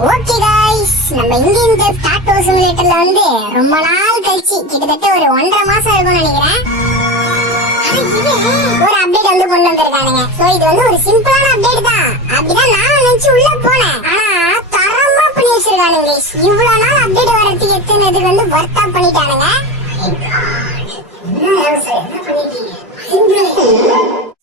Okay guys, நம்ம Indian club Tata சிமுலேட்டர்ல வந்து ரொம்ப நாள் கழிச்சு கிட்டத்தட்ட ஒரு 1.5 மாசம் இருக்கும்னு நினைக்கிறேன் ஒரு அப்டேட் வந்து கொண்டு வந்திருக்கானுங்க. சோ இது வந்து ஒரு சிம்பிளான அப்டேட் தான், அப்படிதான் நான் நினைச்சு உள்ள போனேன். ஆனா தரமா பண்ணி வச்சிருக்கானுங்க गाइस. இவ்வளவு நாள் அப்டேட் வரதுக்கு எத்தனைக்கு வந்து வர்த்தா பண்ணிட்டானுங்க.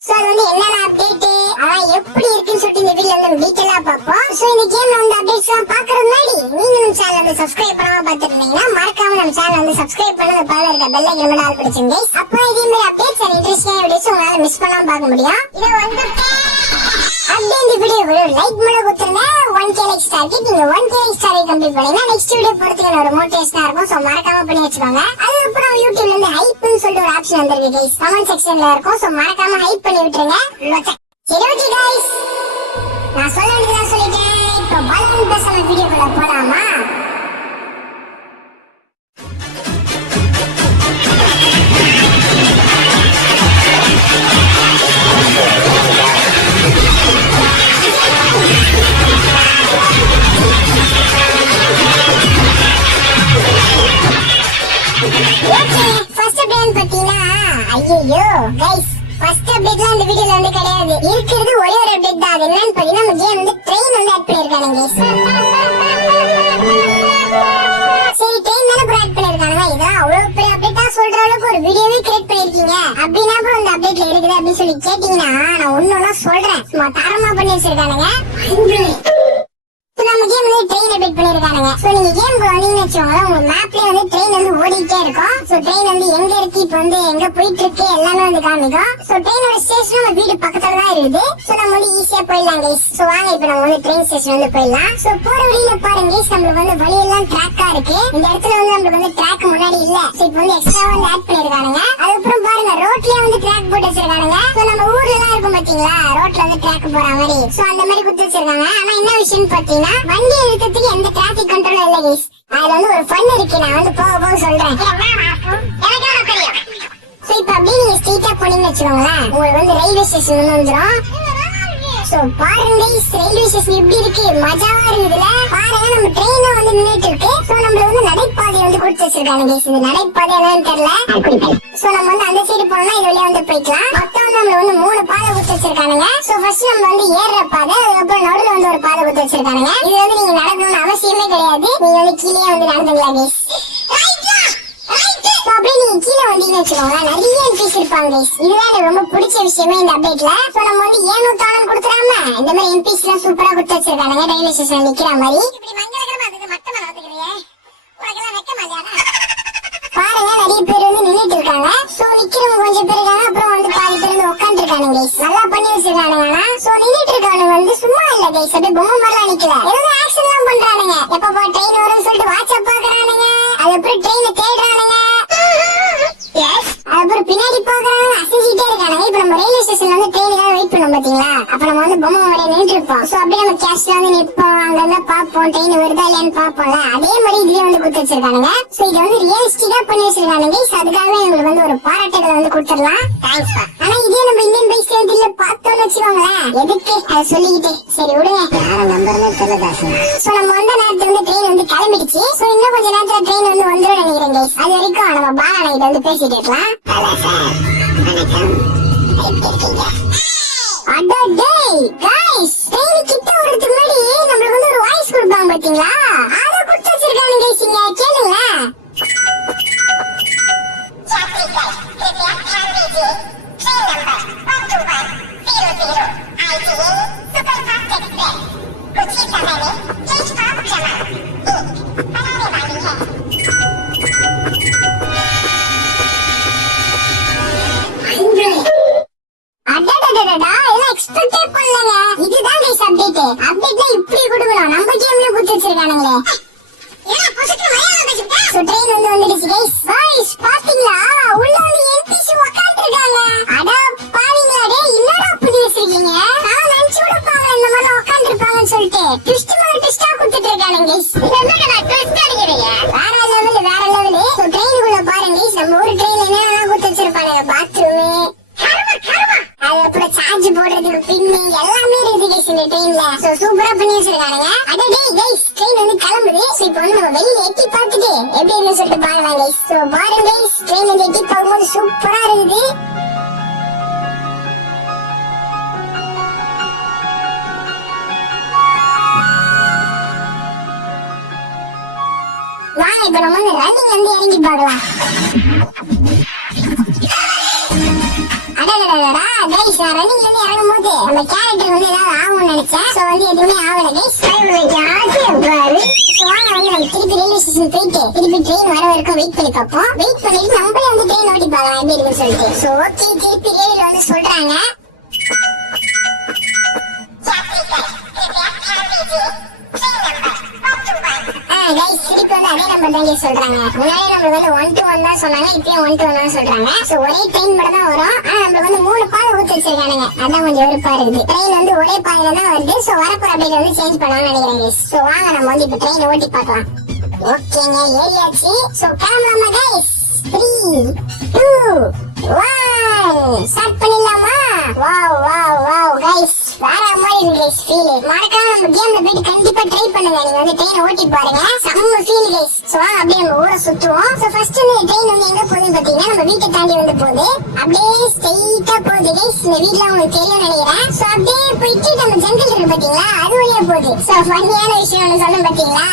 சோ அது வந்து என்னென்ன அப்டேட் அதான் எப்படி இருக்குன்னு சொல்லிட்டு இந்த வீடியோல வந்து டீடைலா பாப்போம். சோ இந்த கேம்ல வந்து அப்டேட்ஸ் எல்லாம் பாக்குறது முன்னாடி நீங்க நம்ம சேனல் வந்து சப்ஸ்கிரைப் பண்ணாம பாத்துட்டீங்கன்னா மறக்காம நம்ம சேனல் வந்து சப்ஸ்கிரைப் பண்ணி பக்கத்துல இருக்க பெல் ஐகானை மட்டும் ஆல் பண்ணிடுங்க गाइस. அப்போ இதே மாதிரி அப்டேட்ஸ் அண்ட் இன்ட்ரஸ்டிங்கான வீடியோஸ் உங்களால மிஸ் பண்ணாம பார்க்க முடியும். இது வந்து அப்படியே இந்த வீடியோக்கு ஒரு லைக் மட்டும் கொடுத்துருங்க. 1k லைக்ஸ் டார்கெட், நீங்க 1k லைக்ஸ் டார்கெட் கம்ப்ளீட் பண்ணீங்கன்னா நெக்ஸ்ட் வீடியோ போறதுக்கு ஒரு மோட்டிவேஷனா இருக்கும். சோ மறக்காம பண்ணி வச்சுக்கோங்க. அதுக்கப்புறம் யூடியூப்ல இருந்து ஹைப்னு சொல்லிட்டு ஒரு ஆப்ஷன் வந்திருக்கு गाइस, கமெண்ட் செக்ஷன்ல இருக்கும். சோ மறக்காம ஹைப் பண்ணி விட்டுருங்க. சரி ஓகே गाइस, நான் சொல்ல வேண்டியதா சொல்லிட்டேன். இப்போ பலூன் பேசாம வீடியோக்குள்ள போலாமா? ஐயோ गाइस, ஃபர்ஸ்ட் அப்டேட்ல இந்த வீடியோல வந்து கிடையாது. இருக்குது ஒரே ஒரு அப்டேட் தான். அது என்னன்னு பாத்தீங்கன்னா நம்ம கேம் வந்து ட்ரெயின் வந்து ஆட் பண்ணிருக்காங்க गाइस. சரி ட்ரெயின் தான ஆட் பண்ணிருக்காங்க. இதான் அவ்வளவு பெரிய அப்டேட்டா சொல்ற அளவுக்கு ஒரு வீடியோவே கிரியேட் பண்ணிருக்கீங்க அப்படின்னா அப்புறம் இந்த அப்டேட்ல இருக்குது அப்படின்னு சொல்லி கேட்டீங்கன்னா நான் ஒன்னொன்னா சொல்றேன். சும்மா தரமா பண்ணி வச்சிருக்கானுங்க. நம்ம கேம் வந்து ட்ரெயின் அப்டேட் பண்ணிருக்கானுங்க. சோ நீங்க கேம் வந்தீங்கன்னு வச்சுக்கோங்க, உங்க மேப்லயே வந்து ட்ரெயின் வந்து ஓடிட்டே இருக்கும். சோ ட்ரெயின் வந்து எங்க இருக்கு, இப்ப வந்து எங்க போயிட்டு இருக்கு எல்லாமே வந்து காமிக்கும். சோ ட்ரெயினோட ஸ்டேஷன் நம்ம வீடு பக்கத்துல தான் இருக்குது. சோ நம்ம வந்து ஈஸியா போயிடலாம் गाइस. சோ வாங்க இப்ப நம்ம வந்து ட்ரெயின் ஸ்டேஷன் வந்து போயிடலாம். சோ போற வழியில பாருங்க गाइस, நம்மளுக்கு வந்து வழியெல்லாம் ட்ராக்கா இருக்கு. இந்த இடத்துல வந்து நம்மளுக்கு வந்து ட்ராக் முன்னாடி இல்ல. சோ இப்போ வந்து எக்ஸ்ட்ரா வந்து ஆட் பண்ணிருக்கானுங்க. அதுக்கப்புறம் பாருங்க ரோட்லயே வந்து ட்ராக் போட்டு வச்சிருக்கானுங்க. சோ நம்ம ஊர்ல எல்லாம் இருக்கும் பாத்தீங்களா, ரோட்ல வந்து ட்ராக் போற மாதிரி. சோ அந்த மாதிரி குடுத்து வச்சிருக்காங்க. ஆனா என்ன விஷயம் பாத்தீங்கன்னா வண்டி எடுக்கிறதுக்கு எந்த டிராபிக் கண்ட்ரோலும் இல்ல गाइस. அதுல வந்து ஒரு ஃபன் இருக்கு, நான் வந்து போக போக சொல்றேன். சோ இப்ப அப்படியே நீங்க ஸ்ட்ரெயிட்டா போனீங்கன்னு வச்சுக்கோங்களேன், உங்களுக்கு வந்து ரயில்வே ஸ்டேஷன் வந்து வந்துரும். சோ பாருங்க गाइस, ரயில்வே ஸ்டேஷன் எப்படி இருக்கு, மஜாவா இருக்குதுல. பாருங்க நம்ம ட்ரெயின் வந்து நின்னுட்டு இருக்கு. சோ நம்மள வந்து நடைபாதை வந்து கொடுத்து வச்சிருக்காங்க गाइस. இது நடைபாதை என்னன்னு தெரியல. சோ நம்ம வந்து அந்த சைடு போனா இது வழியா வந்து போய்க்கலாம். மொத்தம் வந்து நம்மள வந்து 3 பாதை கொடுத்து வச்சிருக்கானுங்க. சோ ஃபர்ஸ்ட் நம்ம வந்து ஏறுற பாதை, அதுக்கப்புறம் நடுவுல வந்து ஒரு பாதை கொடுத்து வச்சிருக்கானுங்க. இது வந்து நீங்க நடக்கணும்னு அவசியமே கிடையாது, நீங்க வந்து கீழே வந்து நடந்துக்கலாம் गाइस. அப்படியே நீங்க கீழே வந்தீங்கன்னு வச்சுக்கோங்க, நிறைய என்ட்ரிஸ் இருப்பாங்க गाइस. இதுதான் எனக்கு ரொம்ப பிடிச்ச விஷயமே இந்த அப்டேட்ல. சோ நம்ம வந்து ஏனோத்தானம் கொடுத்துறாம இந்த மாதிரி என்ட்ரிஸ் எல்லாம் சூப்பரா கொடுத்து வச்சிருக்காங்க. ரயில்வே ஸ்டேஷன் நிக்கிற மாதிரி இப்படி மங்களகரமா அதுக்கு மட்டமா நடந்துக்கிறியே, உனக்கெல்லாம் வெக்கமா இல்லையா? பாருங்க நிறைய பேர் வந்து நின்னுட்டு இருக்காங்க. சோ நிக்கிறவங்க கொஞ்சம் பேர் இருக்காங்க, அப்புறம் வந்து பாதி பேர் வந்து உட்கார்ந்து இருக்காங்க गाइस. நல்லா பண்ணி வச்சிருக்கானுங்க. சோ நின்னுட்டு இருக்கானுங்க வந்து சும்மா இல்ல गाइस, அப்படியே பொம்மை மாதிரிலாம் நிக்கல, ஏதோ ஆக்ஷன் எல்லாம் பண்றானுங்க. எப்ப போ ட்ரெயின் வரும்னு சொல்லிட்டு வாட்ஸ்அப் பாக்குறானுங்க. அதுக்கப்புறம் ட்ரெயினை தேடுறானுங்க. அதுக்கப்புறம் பின்னாடி பாக்குறாங்க, அசைஞ்சிட்டே இருக்கானுங்க. இப்ப நம்ம ரயில்வே ஸ்டேஷன்ல வந்து ட்ரெயினுக்காக வெயிட் பண்ணோம் பாத்தீங்களா, அப்ப நம்ம வந்து பொம்மை மாதிரி நின்று இருப்போம். சோ அப்படியே நம்ம கேஷ்ல வந்து நிப்போம், அங்க இருந்தா பாப்போம் ட்ரெயின் வருதா இல்லையான்னு பாப்போம்ல. அதே மாதிரி இதுலயே வந்து கொடுத்து வச்சிருக்கானுங்க. சோ இது வந்து ரியலிஸ்டிக்கா பண்ணி வச்சிருக்கானுங்க गाइस. அதுக்காக உங்களுக்கு வந்து ஒரு பாராட்டுகளை வந்து கொடுத்துடலாம். தேங்க்ஸ் பா. ஆனா இதே நம்ம இந்தியன் பைக் சேல்ல பார்த்தோம்னு வச்சுக்கோங்களேன், எதுக்கு அதை சொல்லிக்கிட்டு சரி விடுங்க. யார நம்பர்னே தெரியல தாசு. சோ நம்ம வந்த நேரத்துல வந்து ட்ரெயின் வந்து கிளம்பிடுச்சு. சோ இன்னும் கொஞ்ச நேரத்துல ட்ரெயின் வந்து வந்துரும் நினைக்கிறேன் गाइस. அது வரைக்கும் நம்ம பாலா கிட்ட வந்து பேசிட்டு இருக்கலாம். ஹலோ சார், வணக்கம். அட டேய் गाइस, ட்ரெயின் கிட்ட வரதுக்கு முன்னாடி நமக்கு வந்து ஒரு வாய்ஸ் கொடுப்பாங்க பாத்தீங்களா, அத கொடுத்து வச்சிருக்காங்க गाइस. இங்க கேளுங்க. இதுதான் गाइस அப்டேட். அப்டேட்ல இப்படி கொடுக்கணும், நம்ம கேம்ல கொடுத்து வச்சிருக்கானுங்களே. சோ ட்ரெயின் வந்து வந்துடுச்சு गाइस. गाइस பாத்தீங்களா, உள்ள வந்து எம்பிசி உட்கார்ந்திருக்காங்க. அட பாவீங்களா டேய், என்னடா புடி வச்சிருக்கீங்க? நான் நினைச்சு கூட பாக்கல இந்த மாதிரி உட்கார்ந்திருப்பாங்கன்னு சொல்லிட்டு ட்விஸ்ட் மேல ட்விஸ்டா கொடுத்துட்டு இருக்கானுங்க गाइस. என்னடா ட்விஸ்ட் அடிக்கிறீங்க? வேற லெவல் வேற லெவல். சோ ட்ரெயினுக்குள்ள பாருங்க गाइस, நம்ம ஒரு ட்ரெயின்ல என்னெல்லாம் கொடுத்து வச்சிருப்பாங்க, பாத்ரூம், அதுக்கப்புறம் சார்ஜ் போடுறதுக்கு பின்னு எல்லாமே இருக்குது गाइस இந்த ட்ரெயின்ல. சோ சூப்பரா பண்ணி வச்சிருக்காங்க. இருக்கானுங்க. அடடே கைஸ் ட்ரெயின் வந்து கிளம்புது. சோ இப்போ வந்து நம்ம வெளியில எட்டி பார்த்துட்டு எப்படி இருக்குன்னு சொல்லிட்டு பார்க்கலாம் கைஸ். சோ பாருங்க கைஸ் ட்ரெயின் வந்து எட்டி பார்க்கும்போது சூப்பரா இருக்குது. வாங்க இப்ப நம்ம வந்து ரன்னிங் வந்து இறங்கி பார்க்கலாம். அடடடடா கைஸ் நான் ரன்னிங்ல இருந்து இறங்கும்போது நம்ம கேரக்டர் வந்து ஏதாவது ஆகும்னு நினைச்சேன். சோ வந்து எதுவுமே ஆகல கைஸ். பாரு சோ வாங்க வந்து நம்ம திருப்பி ரயில்வே ஸ்டேஷன் போயிட்டு திருப்பி ட்ரெயின் வர வரைக்கும் வெயிட் பண்ணி பார்ப்போம். வெயிட் பண்ணிட்டு நம்மளே வந்து ட்ரெயின் ஓட்டி பார்க்கலாம் எப்படி இருக்குன்னு சொல்லிட்டு. சோ ஓகே திருப்பி ரயில்ல வந்து சொல்றாங்க கைஸ் திருப்பி வந்து அதே நம்பர் தான் சொல்றாங்க. முன்னாடி நம்ம வந்து 1 to 1 தான் சொன்னாங்க, இப்பயும் 1 to 1 தான் சொல்றாங்க. சோ ஒரே ட்ரெயின் மட்டும் தான் வரும். ஆனா நம்ம வந்து 3 பாதை ஊத்தி வச்சிருக்கானுங்க. அதான் கொஞ்சம் வெறுப்பா இருக்குது. ட்ரெயின் வந்து ஒரே பாதையில தான் வருது. சோ வரப்போற அப்டேட் வந்து சேஞ்ச் பண்ணலாம்னு நினைக்கிறேன் கைஸ். சோ வாங்க நம்ம வந்து இப்ப ட்ரெயின் ஓட்டி பார்க்கலாம். ஓகேங்க ஏறியாச்சு. சோ கிளம்பலாமா கைஸ்? 3 2 1 ஸ்டார்ட் பண்ணிடலாமா? வாவ் வாவ் வாவ் கைஸ் வேற மாதிரி இருக்கு கைஸ் ஃபீல். மறக்காம நம்ம கேம்ல போயிட்டு கண்டிப்பா ட்ரை பண்ணுங்க. நீங்க வந்து ட்ரெயின் ஓட்டி பாருங்க. செம்ம ஃபீல் கைஸ். சோ அப்படியே நம்ம ஊரை சுத்துவோம். சோ ஃபர்ஸ்ட் இந்த ட்ரெயின் வந்து எங்க போகுதுன்னு பாத்தீங்கன்னா நம்ம வீட்டை தாண்டி வந்து போகுது. அப்படியே ஸ்ட்ரைட்டா போகுது கைஸ். இந்த வீட்ல உங்களுக்கு தெரியும் நினைக்கிறேன். சோ அப்படியே போயிட்டு நம்ம ஜங்கிள் இருக்கு பாத்தீங்களா அது வழியா போகுது. சோ ஃபன்னியான விஷயம் ஒன்று சொல்ல பாத்தீங்களா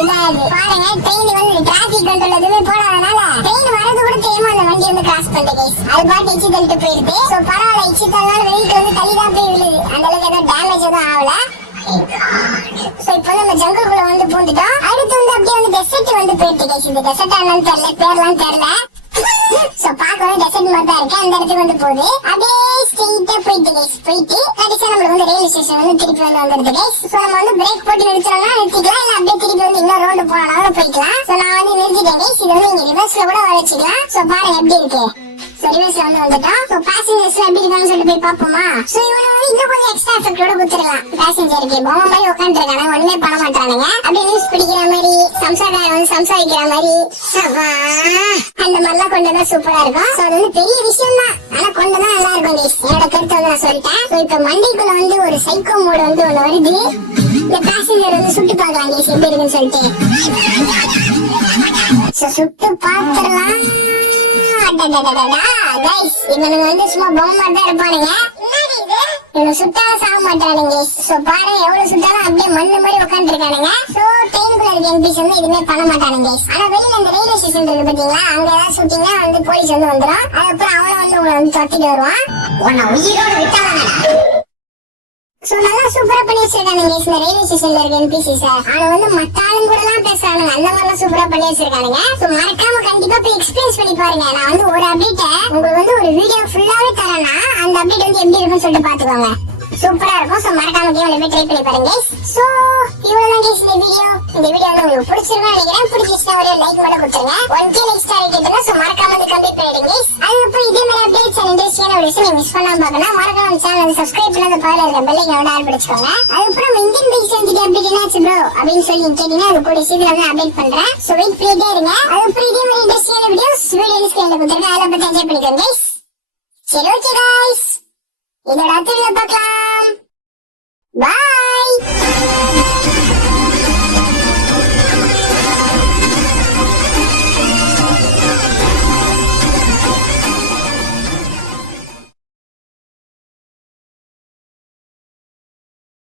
இதான் அது. பாருங்க ட்ரெயின் வந்து டிராபிக் கண்ட்ரோல் எதுவுமே போடாதனால ட்ரெயின் வரது கூட தெரியுமா அந்த வண்டி வந்து கிராஸ் பண்ணிட்டு கைஸ். அது பாட்டு எச்சி தள்ளிட்டு போயிடுது. சோ பரவாயில்ல எச்சி தள்ளினாலும் வெயிட் வந்து தள்ளிதான் போய் விழுது. அந்த அளவுக்கு ஏதோ டேமேஜ் எதுவும் ஆகல. சோ இப்போ நம்ம ஜங்கிள்குள்ள வந்து பூந்துட்டோம். அடுத்து வந்து அப்படியே வந்து டெசர்ட் வந்து போயிட்டு கைஸ். இந்த டெசர்ட் என்னன்னு தெரியல, பேர்லாம் தெரியல. சோ பாக்கவே டெசர்ட் மாதிரி தான் இருக்கு. அந்த இடத்துக்கு வந்து போகுது. அப்படியே ஸ்ட்ரெயிட்டா போயிட்டு கைஸ். போயிட்டு கடைசியா நம்ம வந்து ரயில்வே ஸ்டேஷன் வந்து திருப்பி வந்து வந்துருது கைஸ். சோ நம்ம வந்து பிரேக் போட்டு நிறுத்தணும்னா நிறுத்திக்கலாம், இல்ல அப்படியே திருப்பி வந்து இன்னொரு ரோடு போனாலும் போய்க்கலாம். சோ நான் வந்து நிறுத்திட்டேன் கைஸ். இது வந்து இங்க ரிவர்ஸ்ல கூட வர வச்சுக்கலாம். சோ பாருங்க எப்படி இருக்கு. சர்வீஸ்ல வந்து வந்துட்டோம். சோ பேசஞ்சர்ஸ் எப்படி இருக்கான்னு சொல்லிட்டு போய் பாப்போமா? சோ இவனை வந்து இன்னும் கொஞ்சம் எக்ஸ்ட்ரா எஃபெக்ட்டோட கொடுத்துடலாம். பேசஞ்சருக்கு பொம்மை மாதிரி உட்காந்துருக்காங்க, ஒண்ணுமே பண்ண மாட்டானுங்க. அப்படியே நியூஸ் பிடிக்கிற மாதிரி, சம்சாக்கார வந்து சம்சா வைக்கிற மாதிரி அந்த மாதிரிலாம் கொண்டு வந்தா சூப்பரா இருக்கும். சோ அது வந்து பெரிய விஷயம் தான், ஆனா கொண்டு தான் நல்லா இருக்கும் கைஸ். என்னோட கருத்து வந்து நான் சொல்லிட்டேன். சோ இப்ப மண்டைக்குள்ள வந்து ஒரு சைக்கோ மோடு வந்து ஒண்ணு வருது. இந்த பேசஞ்சர் வந்து சுட்டு பார்க்கலாம் கைஸ் எப்படி இருக்குன்னு சொல்லிட்டு. சோ சுட்டு பாத்துடலாம். கைஸ் இவனுங்க வந்து சும்மா பொம்மை தான் இருப்பானுங்க. இவங்க சுட்டாலும் சாக மாட்டானுங்க. சோ பாருங்க எவ்வளவு சுட்டாலும் அப்படியே மண்ணு மாதிரி உட்கார்ந்து இருக்கானுங்க. சோ ட்ரெயின்குள்ள இருக்க எம்பிஸ் வந்து எதுவுமே பண்ண மாட்டானுங்க. ஆனா வெளியில அந்த ரயில்வே ஸ்டேஷன் இருக்கு பாத்தீங்களா, அங்க ஏதாவது சுட்டீங்கன்னா வந்து போலீஸ் வந்து வந்துடும். அதுக்கப்புறம் அவனை வந்து உங்களை வந்து தொட்டிட்டு வருவான். உன்னை உயிரோடு விட்டாங்க. சோ நல்லா சூப்பரா பண்ணி வச்சிருக்கானுங்க இந்த ரயில்வே ஸ்டேஷன்ல இருக்க என்பிசிஸ். ஆனா வந்து மத்த ஆளுங்க கூட எல்லாம் பேசுறானுங்க, அந்த மாதிரிலாம் சூப்பரா பண்ணி வச்சிருக்கானுங்க. சோ மறக்காம கண்டிப்பா போய் எக்ஸ்பீரியன்ஸ் பண்ணி பாருங்க. நான் வந்து ஒரு அப்டேட் உங்களுக்கு வந்து ஒரு வீடியோ ஃபுல்லாவே தரேன்னா அந்த அப்டேட் வந்து எப்படி இருக்குன்னு சொல்லிட்டு பாத்துக்கோங்க. சூப்பரா இருக்கும். சோ மறக்காம கேம்ல போய் ட்ரை பண்ணி பாருங்க. சோ இவ்வளவுதான் கைஸ் இந்த வீடியோ. இந்த வீடியோ வந்து உங்களுக்கு பிடிச்சிருக்கும்னு நினைக்கிறேன். பிடிச்சிருந்தா ஒரு லைக் மட்டும் கொடுத்துருங்க. 1K லைக் ஸ்டார் கேட்டீங்கன்னா சோ மறக்காம வந்து கம்ப்ளீட் பண்ணிடுங்க. அதுக்கப்புறம் இதே மாதிரி அப்டேட்ஸ் அண்ட் இன்ட்ரெஸ்டிங்கான வீடியோஸ் நீங்க மிஸ் பண்ணாம பார்க்கணும். மறக்காம சேனல் வந்து சப்ஸ்கிரைப் பண்ணாத பக்கத்துல இருக்க பெல் ஐகானை ஆல் பண்ணிக்கோங்க. அதுக்கப்புறம் இந்தியன் பைக்ஸ் வந்து அப்டேட் என்னாச்சு ப்ரோ அப்படின்னு சொல்லி கேட்டீங்கன்னா அது கூட சீக்கிரம் வந்து அப்டேட் பண்றேன். சோ வெயிட் பண்ணிட்டே இருங்க. அதுக்கப்புறம் இதே மாதிரி இன்ட்ரெஸ்டிங்கான வீடியோஸ் வீடியோ ஸ்கிரீன்ல கொடுத்துருக்கேன். அதை பத்தி என்ஜாய் பண்ணிக்கோங்க கைஸ். சரி ஓகே கைஸ், இதோட அடுத்த வீடியோ பார்க்கலாம். Bye.